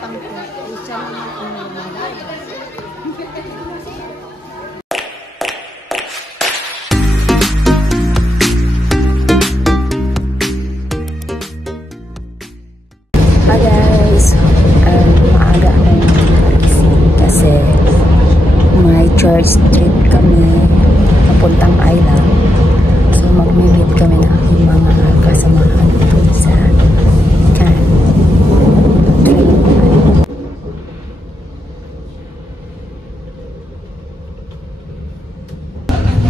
utang ko. Isa naman ang malaya. Hi guys, maaga na kasi may church trip kami papuntang island. So mag-meet kami na aking mga kasamahan dun sa train.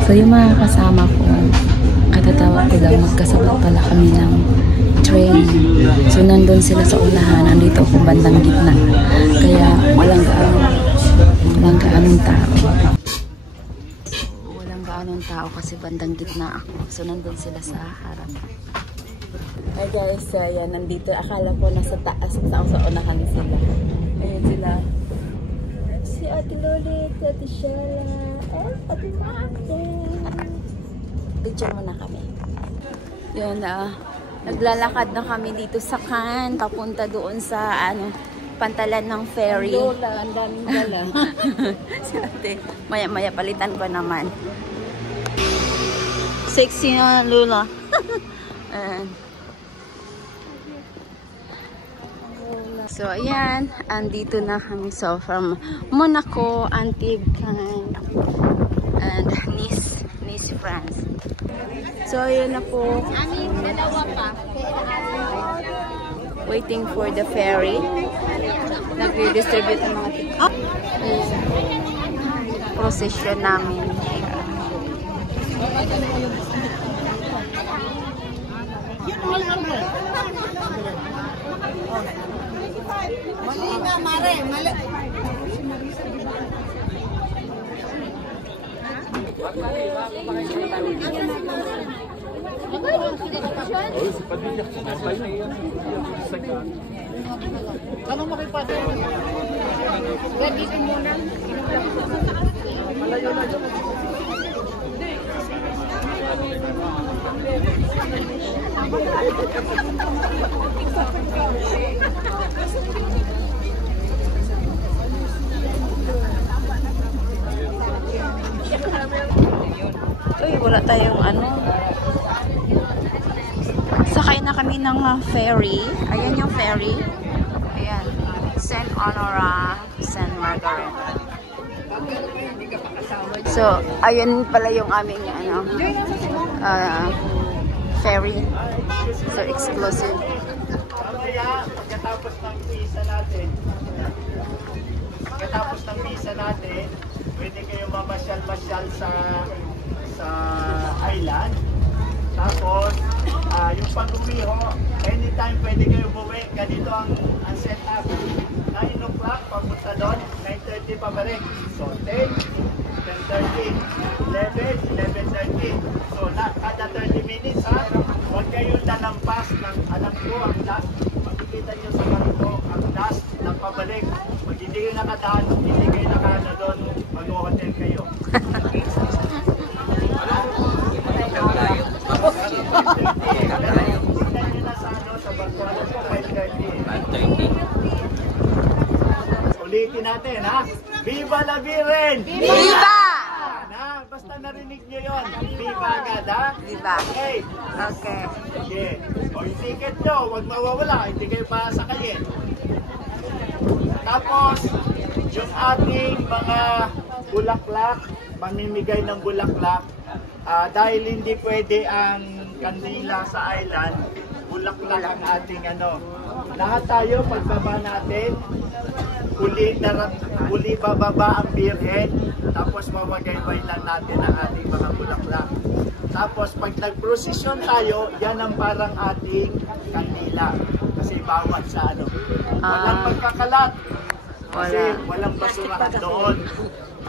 So yung mga kasama ko, katatawa ko lang, magkasabot pala kami ng train. So nandun sila sa unahan, nandito ako bandang gitna. Kaya walang gaanong tao. Walang gaanong tao kasi bandang gitna ako. So nandun sila sa harap. Hi guys, yan, nandito. Akala ko nasa taas, sa unahan sila. Ayun sila. Si Ate Lolit, Ate Shara, Ate Mate. Picture muna kami. Yun, naglalakad na kami dito sa Cannes, papunta doon sa pantalan ng ferry. Ang lola, ang daming dala. Si Ate, maya-maya palitan ko naman. Sexy na lola. So, ayan. Andito na kami. So, from Monaco, Antibes, Cannes, and Nice, France. So, ayan na po. Waiting for the ferry. Nag-redistribute ng mga ticket. Procession namin. Mali nga, Mare. Mali. Kalau makipasa. Ready ko muna. Malayo na yun. Uy, wala tayong sakay na kami ng ferry. Ayan yung ferry. Ayan. Saint Honora, Saint Margaret. So, ayan pala yung aming ferry. So, exclusive. Pagkatapos ng visa natin, pwede kayo mamasyal-masyal sa island. Tapos, yung pag-uwi ho, anytime pwede kayo buwi. Ganito ang set up. 9 o'clock, papunta doon. 9:30 pabalik. So, 10, 10:30, 11, 11:30. So, kada 30 minutes ha. Huwag kayo lalampas ng, alam ko, ang last. Makikita nyo sa barko, ang last ng pabalik. Pag hindi kayo nakadaan, hindi kayo nakadaan doon, mag-hotel kayo. Ulitin natin ha. Viva la Virgen! Viva! Basta narinig nyo yun. Viva agad ha. Viva. Okay. Okay. Okay. O yung ticket nyo, huwag mawawala. Hindi kayo pasakayin. Tapos, yung ating mga bulaklak, mamimigay ng bulaklak, dahil hindi pwede ang kandila sa island, bulaklak ang ating lahat tayo pagbaba natin, huli bababa ang birhen, tapos mawagaybay lang natin ang ating mga bulaklak. Tapos pag nag-prosesyon tayo, yan ang parang ating kandila. Kasi bawat sa walang pagkakalat. Kasi walang basurahan doon.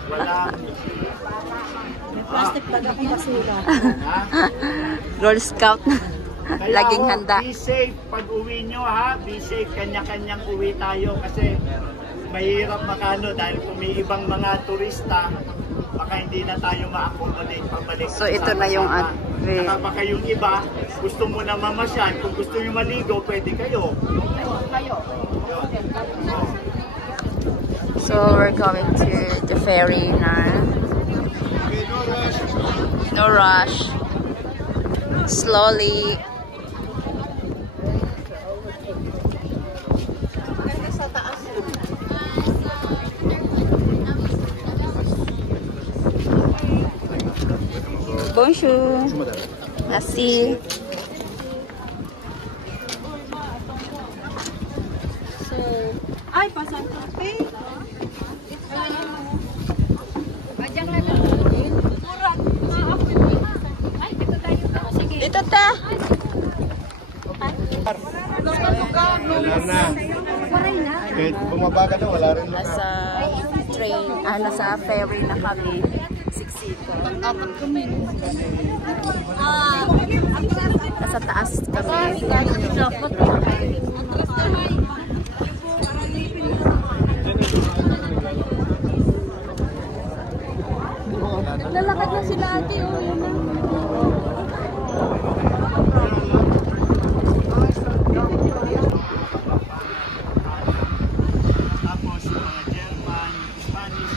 Walang Plastic bag akong basura. Girl Scout. Laging handa. Be safe pag uwi nyo ha. Be safe. Kanya-kanyang uwi tayo kasi mahirap makano dahil kung may ibang mga turista, baka hindi na tayo ma-accommodate pabalik. So ito na yung Saka baka yung iba, gusto mo na mamasyal. Kung gusto nyo maligo, pwede kayo. Kayo. So we're going to the ferry na. No rush. Slowly. Bonjour. Merci. Ay, pasang kape. Dito ta. Wala na. Kahit bumaba ka na, wala rin. Nasa train, nasa ferry na kami. Siksiko. Nasa taas kami. Lalakad na sila ate, oh. Yun na. Tapos mga German, Spanish,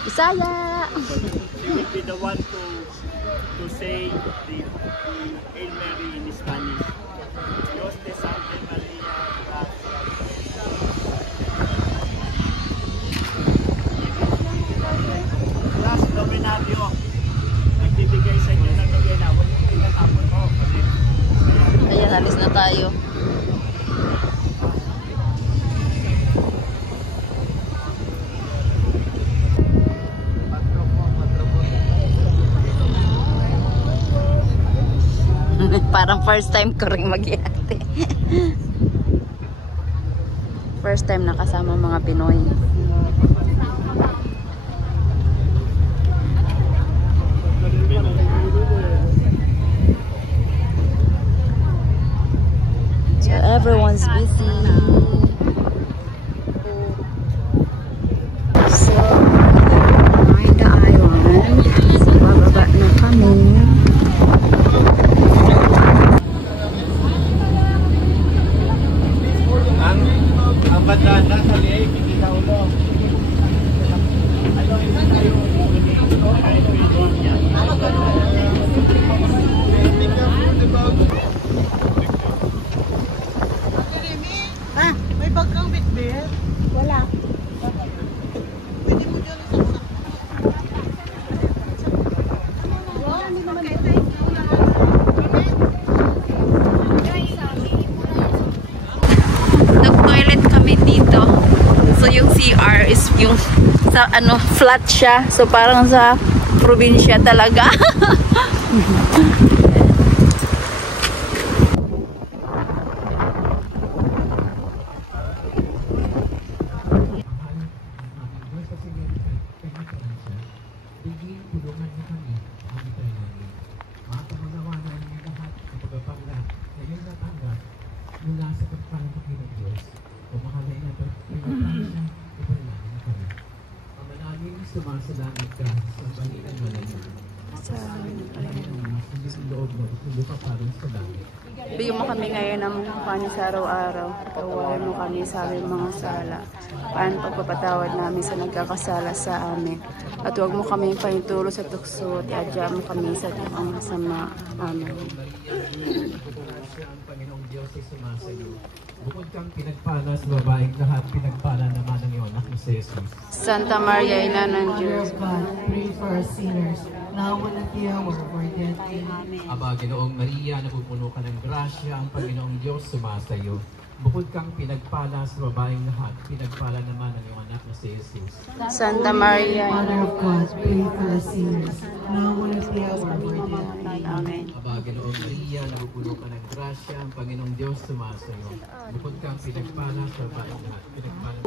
Bisaya. you will be the one to say the Hail Mary in Spanish. Dios te salve Maria, Class Dominario, nagbibigay sa inyo ng Novena. Huwag yung pinatapon mo. Ayan, alis na tayo. Parang first time ko rin mag-iate. First time nakasama mga Pinoy. So everyone's busy. So, we're in the island. So, bababa na kami. Ang bandana sa liay, hindi na ulo. Ano yung tayo? Ah, may bag kang bitbit? Wala. Pwede mo dyan isaksak. Nag-toilet kami dito. So yung CR is yung sa flat siya. So parang sa probinsya talaga. mula sa pagpapakita ng Diyos o mahalay na pagpapakita siya, ipanalangin kami. Pamanalangin, sumasalangit ka sa balikan mo na yun. Sa ang loob mo, itulo ka parang sa langit. Bigyan mo kami ngayon ng panis sa araw-araw. Kawalan mo kami sa aming mga sala. Paano pagpapatawad namin sa nagkakasala sa amin. At huwag mo kami panintulo sa tukso at iadya mo kami sa mga masama. Amen. Ang Panginoong Diyos ay sumasayo. Bukod kang pinagpala sa babaeng lahat, pinagpala naman ang iyong anak na si Jesus. Santa Maria, Ina ng Diyos. God, pray for us sinners, now and at the hour of our death. Amen. Aba, Ginoong Maria, napupuno ka ng grasya, ang Panginoong Diyos sumasayo. Bukod kang pinagpala sa babaeng lahat, pinagpala naman ang iyong anak na si Jesus. Santa Maria, Mother of God, pray for us sinners, now and at the hour of our death. Amen. Aba, Ginoong Maria, napupuno ka ng grasya, ang Panginoong Diyos sumasayo. Bukod kang pinagpala sa babaeng lahat, pinagpala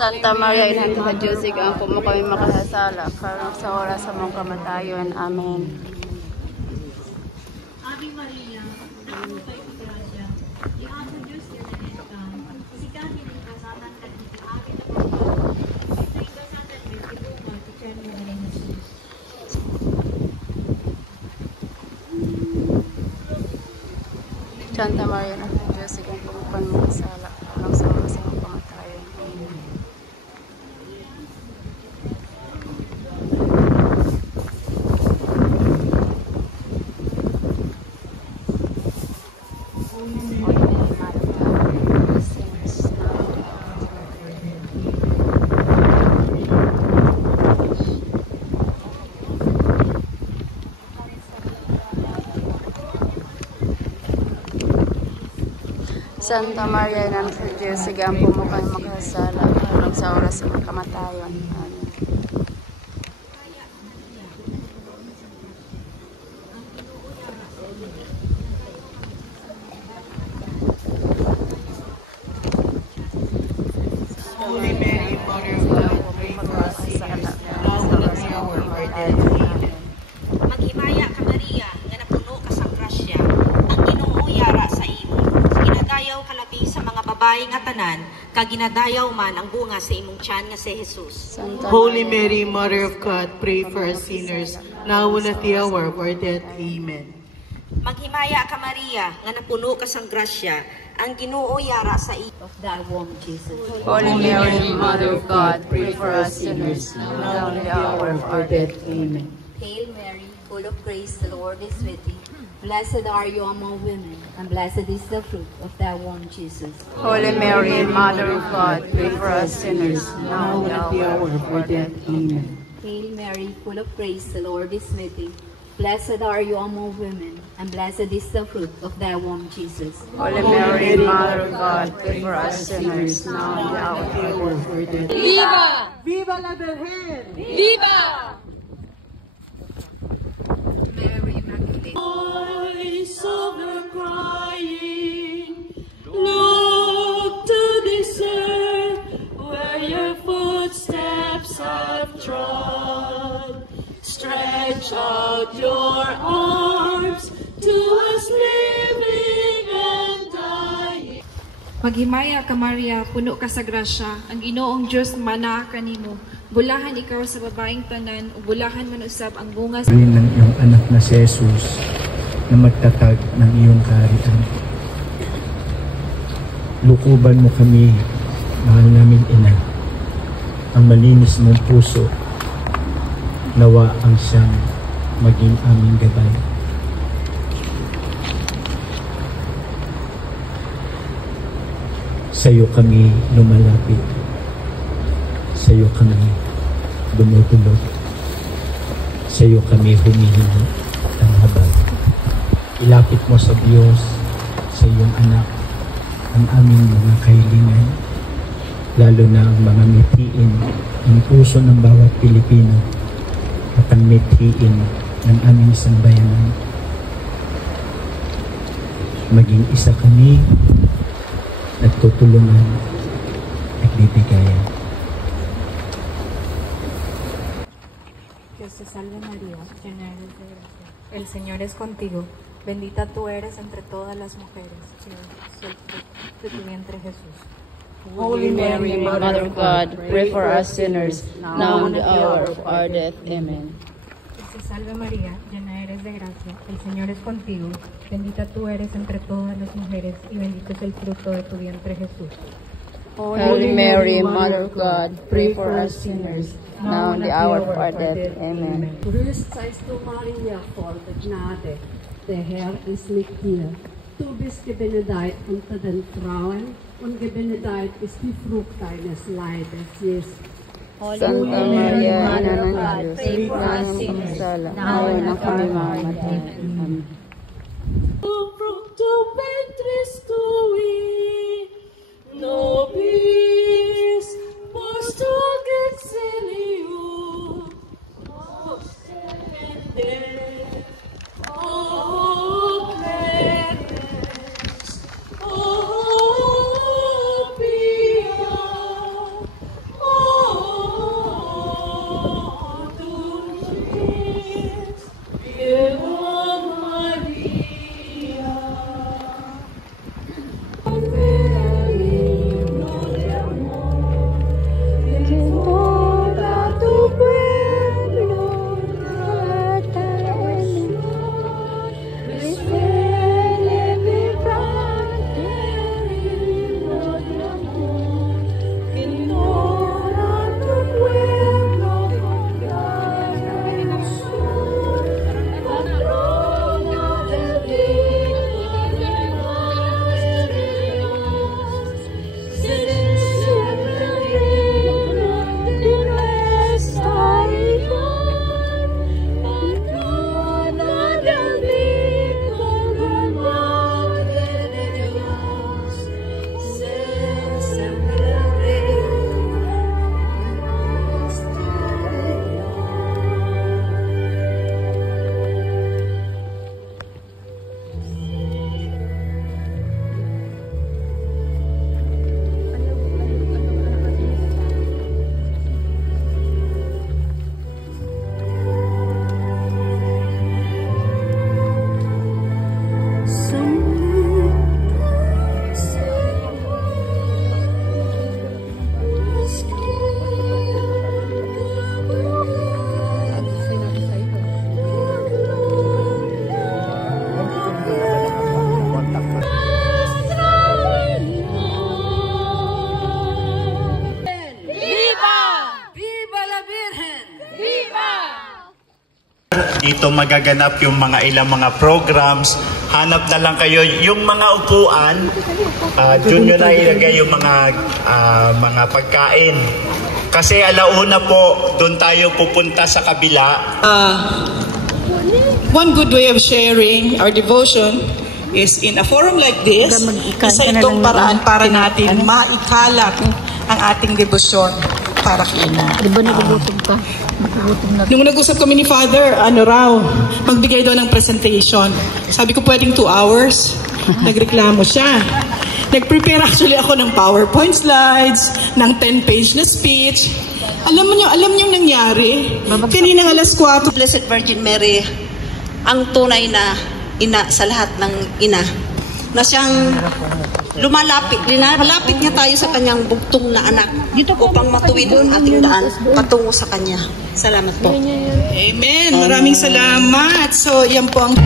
Santa Maria, Ina ng Diyos, ikaw po mo kami makasasala, karang sa oras sa mong kamatayon. Amen. Ave Maria, naku kay Gracia, di ako Diyos yung nanentan, si kami ng kasatan at di amin na pagkakas, ito yung kasatan may tibungan, tiyan mo na ng Jesus. Santa Maria, Ina ng Diyos, ikaw po mo kami makasasala, karang sa oras sa mong kamatayon. Amen. Santa Maria, Ina ng Diyos, sigahan po mo kayo makasala, hanggang sa oras ng kamatayon. Amen. Holy Mary, Mother of God, pray for us sinners, now and at the hour of our death. Amen. Maghimaya ka Maria, nga napuno ka sa grasya, ang Ginoo yara sa imo. Ginadayaw ka labi sa mga babae nga tanan, kag ginadayaw man ang bunga sa imong tiyan nga si Jesus. Santa Holy Mary, Mother of God, pray for us sinners, now and at the hour of our death. Amen. Maghimaya ka Maria, nga napuno ka sa grasya, ang Ginoo yara sa imo. Of thy womb, Jesus. Holy Mary, Mother of God, pray for us sinners, now and at the hour of our death. Amen. Hail Mary, full of grace, the Lord is with thee. Blessed are you among women, and blessed is the fruit of thy womb, Jesus. Holy Mary, Mother of God, pray for us sinners, now and at the hour of our death. Amen. Hail Mary, full of grace, the Lord is with thee. Blessed are you among women, and blessed is the fruit of thy womb, Jesus. Holy Mary, Mother of God, pray for us sinners, now and at the hour of our death. Viva la Virgen! Mary Immaculate. Voice of the crying, look to this earth where your footsteps have trod. Stretch out your arms to us living and dying. Maghimaya ka Maria, puno ka sa grasya, ang Ginoong Diyos mana kanimo. Bulahan ikaw sa babaeng tanan, ug bulahan man usab ang bunga sa Rin ng iyong anak na si Jesus na magtatag ng iyong kaharian. Lukuban mo kami, mahal namin ina, ang malinis mong puso, nawa ang siyang maging aming gabay. Sa iyo kami lumalapit, sa iyo kami dumudulog, sa iyo kami humihingi ng habag. Ilapit mo sa Diyos, sa iyong anak, ang aming mga kahilingan, lalo na ang mga mithiin ng puso ng bawat Pilipino at ang mithiin ng aming sambayanan. Maging isa kami, nagtutulungan at bibigayan. Dios te salve María, llena eres de gracia. El Señor es contigo. Bendita tú eres entre todas las mujeres. Y bendito es el fruto de tu vientre Jesús. Holy Mary, Mother of God, pray for us sinners, now and at the hour of our death. Amen. Dios te salve María, llena eres de gracia. El Señor es contigo. Bendita tú eres entre todas las mujeres. Y bendito es el fruto de tu vientre Jesús. Holy Mary, Mother of God, pray for us sinners, now and at the hour of our death. Amen. Grüßt seist du, Maria, voll der Gnade. Der Herr ist mit dir. Du bist gebenedeit unter den Frauen und gebenedeit ist die Frucht deines Leibes, Jesus. Santa Maria, Ina ng Diyos, pray for us sinners, now and at kami mamamatay. Amen. Fructo ventris tui, nobis post hoc exilium, Dito magaganap yung ilang mga programs. Hanap na lang kayo yung mga upuan. Doon nyo na ilagay yung mga pagkain. Kasi alauna po, doon tayo pupunta sa kabila. One good way of sharing our devotion is in a forum like this. Isa itong paraan para natin maikalak ang ating debosyon para kina. Di ba nagugutom ka? Nung nag-usap kami ni Father, magbigay daw ng presentation. Sabi ko pwedeng 2 hours. Nagreklamo siya. Nag-prepare actually ako ng PowerPoint slides, ng 10-page na speech. Alam niyo nangyari? Kaninang alas 4. Blessed Virgin Mary, ang tunay na ina sa lahat ng ina, na siyang malapit niya tayo sa kanyang bugtong na anak upang matuwid ang ating daan patungo sa kanya. Salamat po. Amen. Maraming salamat. So, yan po ang...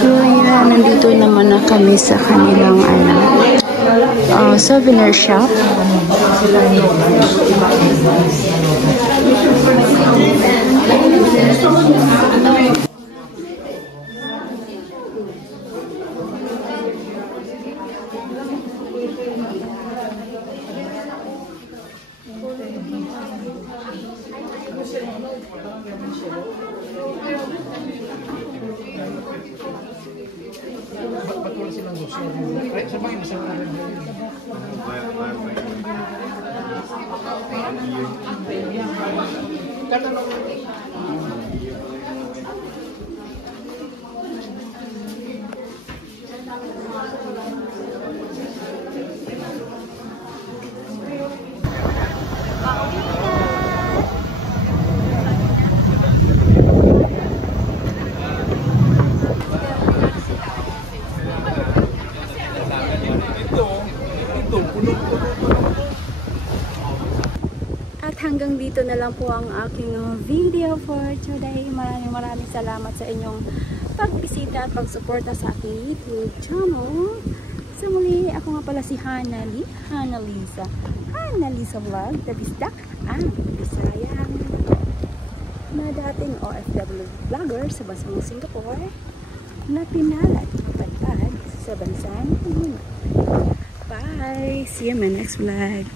So yan, nandito naman na kami sa kanilang souvenir shop. Hanggang dito na lang po ang aking video for today. Maraming salamat sa inyong pagbisita at pagsuporta sa aking YouTube channel. Sa muli, ako nga pala si Hana Lisa Vlog, the Bisdak ang Bisayang na dating OFW vlogger sa bansang Singapore na pinalad patpad sa bansang Bye! See you in my next vlog.